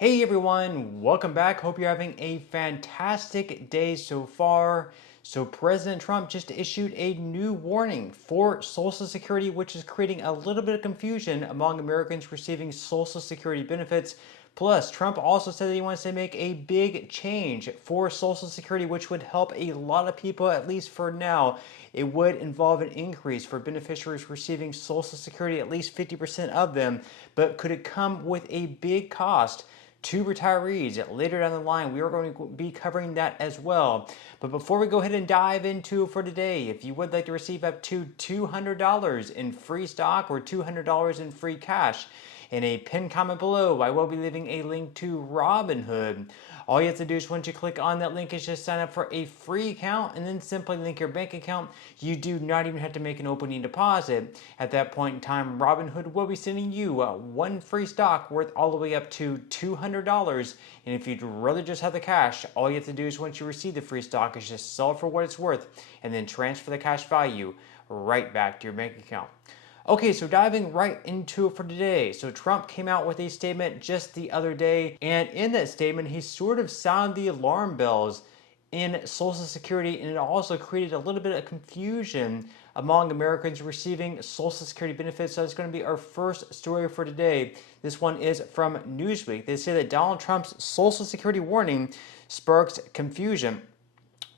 Hey everyone, welcome back. Hope you're having a fantastic day so far. So, President Trump just issued a new warning for Social Security, which is creating a little bit of confusion among Americans receiving Social Security benefits. Plus, Trump also said that he wants to make a big change for Social Security, which would help a lot of people, at least for now. It would involve an increase for beneficiaries receiving Social Security, at least 50% of them. But could it come with a big cost to retirees? Later down the line, we are going to be covering that as well. But before we go ahead and dive into it for today, if you would like to receive up to $200 in free stock or $200 in free cash, in a pinned comment below, I will be leaving a link to Robinhood. All you have to do is once you click on that link is just sign up for a free account and then simply link your bank account. You do not even have to make an opening deposit. At that point in time, Robinhood will be sending you one free stock worth all the way up to $200. And if you'd rather just have the cash, all you have to do is once you receive the free stock is just sell it for what it's worth and then transfer the cash value right back to your bank account. Okay, so diving right into it for today. So Trump came out with a statement just the other day, and in that statement, he sort of sounded the alarm bells in Social Security, and it also created a little bit of confusion among Americans receiving Social Security benefits. So it's going to be our first story for today. This one is from Newsweek. They say that Donald Trump's Social Security warning sparks confusion.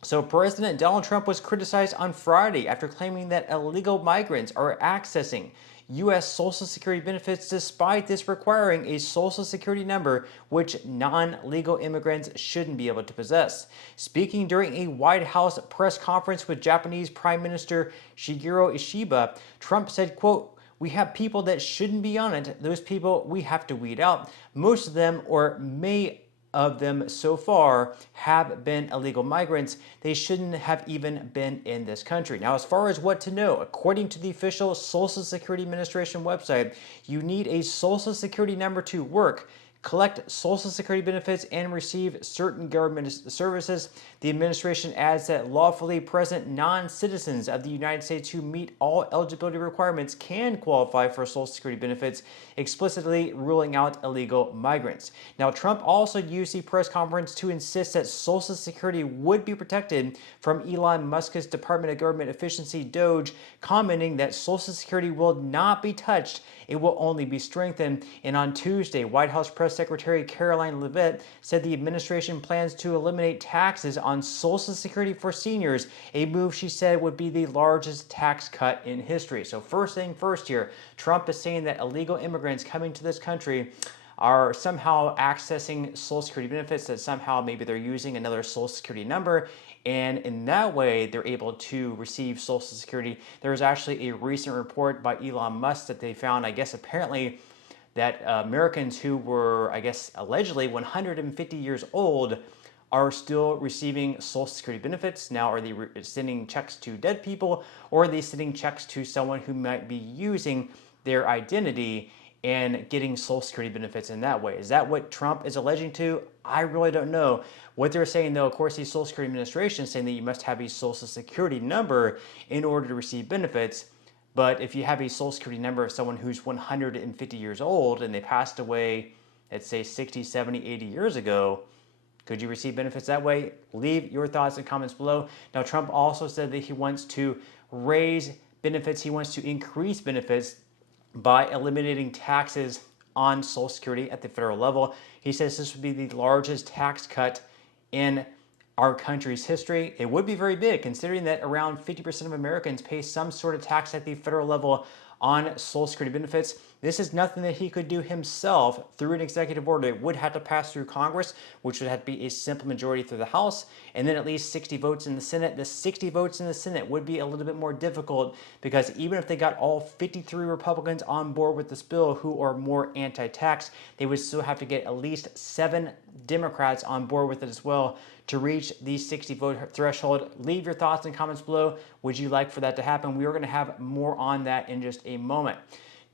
So President Donald Trump was criticized on Friday after claiming that illegal migrants are accessing U.S. Social Security benefits despite this requiring a Social Security number which non-legal immigrants shouldn't be able to possess. Speaking during a White House press conference with Japanese Prime Minister Shigeru Ishiba, Trump said, quote, "We have people that shouldn't be on it. Those people we have to weed out. Most of them, or may of them so far, have been illegal migrants. They shouldn't have even been in this country." Now, as far as what to know, according to the official Social Security Administration website, you need a Social Security number to work, collect Social Security benefits, and receive certain government services. The administration adds that lawfully present non-citizens of the United States who meet all eligibility requirements can qualify for Social Security benefits, explicitly ruling out illegal migrants. Now, Trump also used the press conference to insist that Social Security would be protected from Elon Musk's Department of Government Efficiency, DOGE, commenting that Social Security will not be touched. It will only be strengthened. And on Tuesday, White House Press Secretary Caroline Leavitt said the administration plans to eliminate taxes on Social Security for seniors, a move she said would be the largest tax cut in history. So first thing first here, Trump is saying that illegal immigrants coming to this country are somehow accessing Social Security benefits, that somehow maybe they're using another Social Security number, and in that way they're able to receive Social Security. There was actually a recent report by Elon Musk that they found, I guess apparently, that Americans who were, I guess, allegedly 150 years old are still receiving Social Security benefits. Now, are they sending checks to dead people, or are they sending checks to someone who might be using their identity and getting Social Security benefits in that way? Is that what Trump is alleging to? I really don't know. What they're saying, though, of course, the Social Security Administration is saying that you must have a Social Security number in order to receive benefits. But if you have a Social Security number of someone who's 150 years old and they passed away, let's say 60, 70, 80 years ago, could you receive benefits that way? Leave your thoughts and comments below. Now, Trump also said that he wants to raise benefits. He wants to increase benefits by eliminating taxes on Social Security at the federal level. He says this would be the largest tax cut in our country's history. It would be very big, considering that around 50% of Americans pay some sort of tax at the federal level on Social Security benefits. This is nothing that he could do himself through an executive order. It would have to pass through Congress, which would have to be a simple majority through the House, and then at least 60 votes in the Senate. The 60 votes in the Senate would be a little bit more difficult, because even if they got all 53 Republicans on board with this bill who are more anti-tax, they would still have to get at least 7 Democrats on board with it as well to reach the 60 vote threshold. Leave your thoughts and comments below. Would you like for that to happen? We are going to have more on that in just a moment.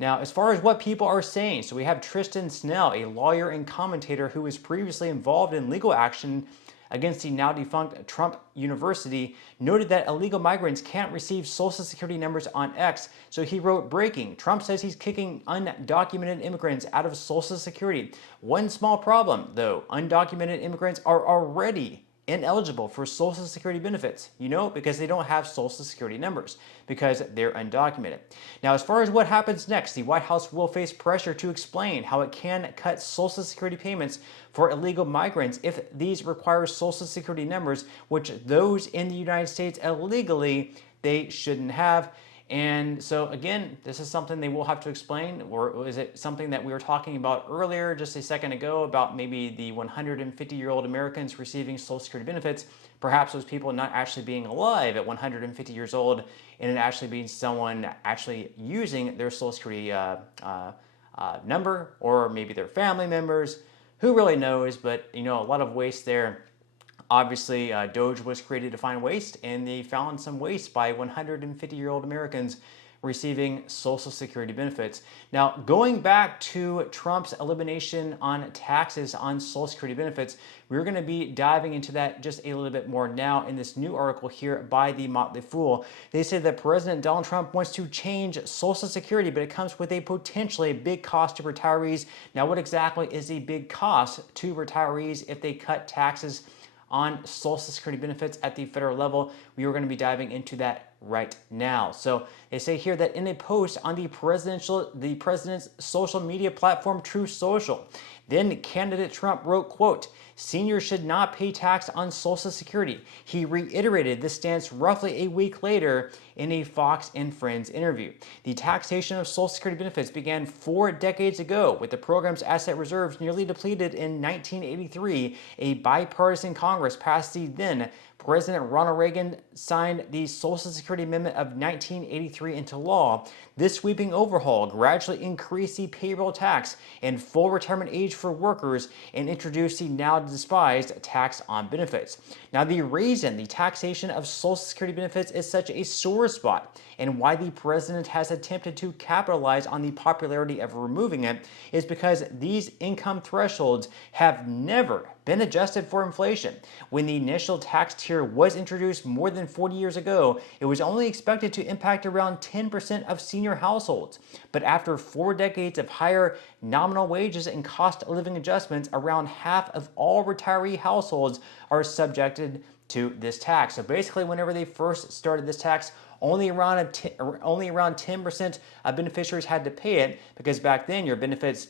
Now, as far as what people are saying, so we have Tristan Snell, a lawyer and commentator who was previously involved in legal action against the now defunct Trump University, noted that illegal migrants can't receive Social Security numbers on X. So he wrote, breaking, Trump says he's kicking undocumented immigrants out of Social Security. One small problem, though, undocumented immigrants are already ineligible for Social Security benefits, because they don't have Social Security numbers, because they're undocumented. Now, as far as what happens next, the White House will face pressure to explain how it can cut Social Security payments for illegal migrants if these require Social Security numbers, which those in the United States illegally, they shouldn't have. And so again, this is something they will have to explain, or is it something that we were talking about earlier just a second ago about maybe the 150-year-old Americans receiving Social Security benefits, perhaps those people not actually being alive at 150 years old and it actually being someone actually using their Social Security number, or maybe their family members, who really knows, but a lot of waste there. Obviously, Doge was created to find waste, and they found some waste by 150-year-old Americans receiving Social Security benefits. Now, going back to Trump's elimination on taxes on Social Security benefits, we're going to be diving into that just a little bit more now in this new article here by the Motley Fool. They say that President Donald Trump wants to change Social Security, but it comes with a potentially big cost to retirees. Now, what exactly is the big cost to retirees if they cut taxes on Social Security benefits at the federal level? We are going to be diving into that right now. So they say here that in a post on the president's social media platform, Truth Social, then candidate Trump wrote, quote, seniors should not pay tax on Social Security. He reiterated this stance roughly a week later in a Fox and Friends interview. The taxation of Social Security benefits began 4 decades ago, with the program's asset reserves nearly depleted in 1983. A bipartisan Congress passed the then President Ronald Reagan signed the Social Security Amendment of 1983 into law. This sweeping overhaul gradually increased the payroll tax and full retirement age for workers and introduced the now despised tax on benefits. Now, the reason the taxation of Social Security benefits is such a sore spot and why the president has attempted to capitalize on the popularity of removing it is because these income thresholds have never been adjusted for inflation. When the initial tax tier was introduced more than 40 years ago, it was only expected to impact around 10% of senior households. But after 4 decades of higher nominal wages and cost of living adjustments, around half of all retiree households are subjected to this tax. So basically, whenever they first started this tax, only around 10% of beneficiaries had to pay it, because back then your benefits,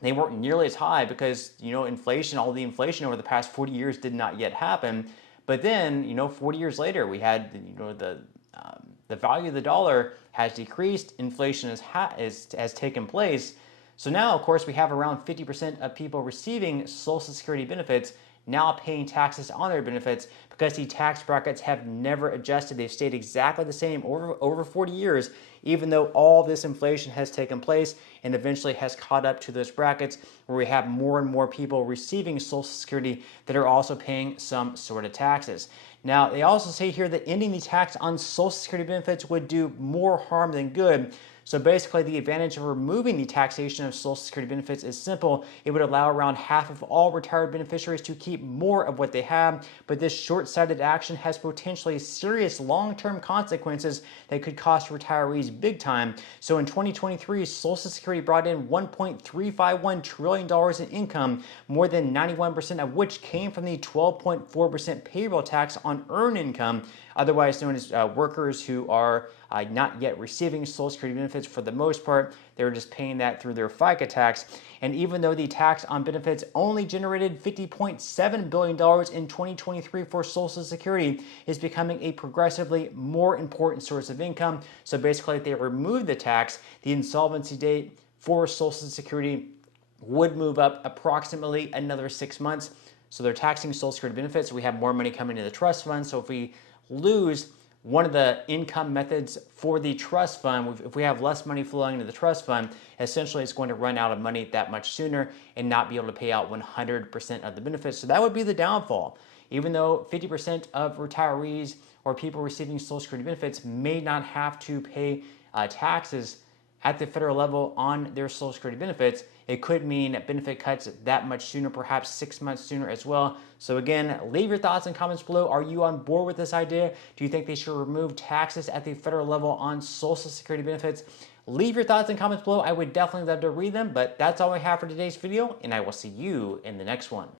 they weren't nearly as high because, inflation, all the inflation over the past 40 years did not yet happen. But then, 40 years later, we had, the value of the dollar has decreased, inflation has taken place. So now, of course, we have around 50% of people receiving Social Security benefits now paying taxes on their benefits because the tax brackets have never adjusted. They've stayed exactly the same over 40 years, even though all this inflation has taken place and eventually has caught up to those brackets where we have more and more people receiving Social Security that are also paying some sort of taxes. Now, they also say here that ending the tax on Social Security benefits would do more harm than good. So basically, the advantage of removing the taxation of Social Security benefits is simple. It would allow around half of all retired beneficiaries to keep more of what they have, but this short-sighted action has potentially serious long-term consequences that could cost retirees big time. So in 2023, Social Security brought in $1.351 trillion in income, more than 91% of which came from the 12.4% payroll tax on earned income, otherwise known as workers who are not yet receiving Social Security benefits for the most part. They're just paying that through their FICA tax. And even though the tax on benefits only generated $50.7 billion in 2023 for Social Security, is becoming a progressively more important source of income. So basically, if they remove the tax, the insolvency date for Social Security would move up approximately another 6 months. So they're taxing Social Security benefits. We have more money coming into the trust fund. So if we lose one of the income methods for the trust fund, if we have less money flowing into the trust fund, essentially it's going to run out of money that much sooner and not be able to pay out 100% of the benefits. So that would be the downfall. Even though 50% of retirees or people receiving Social Security benefits may not have to pay taxes at the federal level on their Social Security benefits, it could mean benefit cuts that much sooner, perhaps 6 months sooner as well. So again, leave your thoughts and comments below. Are you on board with this idea? Do you think they should remove taxes at the federal level on Social Security benefits? Leave your thoughts and comments below. I would definitely love to read them, but that's all I have for today's video, and I will see you in the next one.